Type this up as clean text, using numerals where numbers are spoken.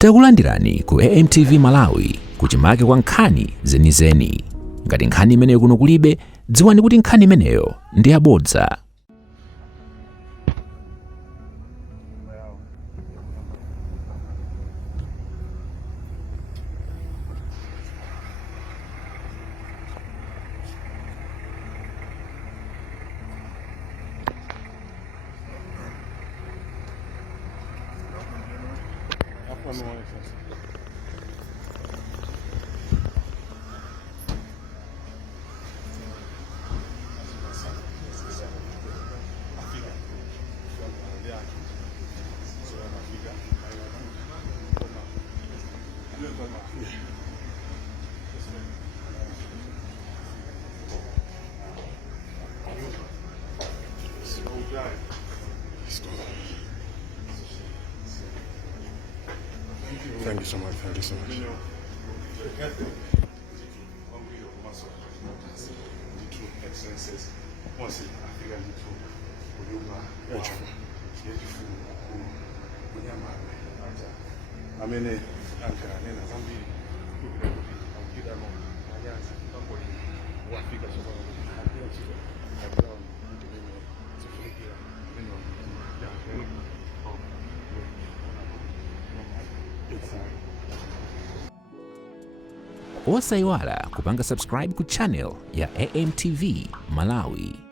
Takulandirani ku AMTV Malawi kuchimake kwa nkhani zenizeni. Ngati nkhani imeneyo kuno kulibe, dziwani kuti nkhani imeneyo ndi yabodza. Thank you so much. Thank you so much. Osayiwala kupanga subscribe ku channel ya AMTV Malawi.